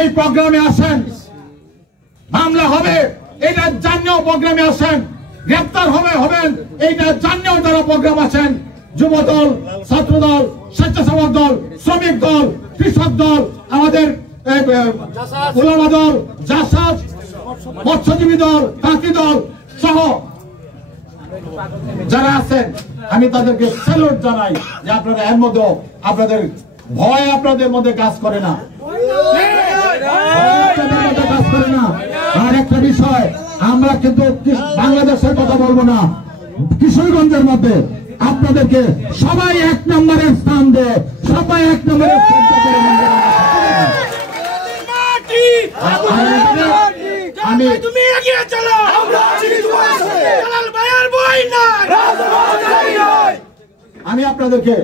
এই প্রোগ্রামে আসেন, মামলা হবে এটা জানিয়েও প্রোগ্রামে আসেন, গ্রেপ্তার হবেন এইটা জানিয়েও যারা প্রোগ্রাম আছেন, যুব দল, ছাত্র দল, স্বেচ্ছাসেবক দল, শ্রমিক দল, কৃষক দল, আমাদের উলামা দল, জাসাদ, মৎস্যজীবী দল, তাঁতি দল সহ যারা আছেন, আমি তাদেরকে স্যালুট জানাই যে আপনারা এর মধ্যে আপনাদের ভয় আপনাদের মধ্যে কাজ করে না। আর একটা বিষয়, আমরা কিন্তু বাংলাদেশের কথা বলবো না, কিশোরগঞ্জের মধ্যে আপনাদেরকে সবাই 1 নম্বরের স্থান দেয়, সবাই 1 নম্বরের আমি আপনাদেরকে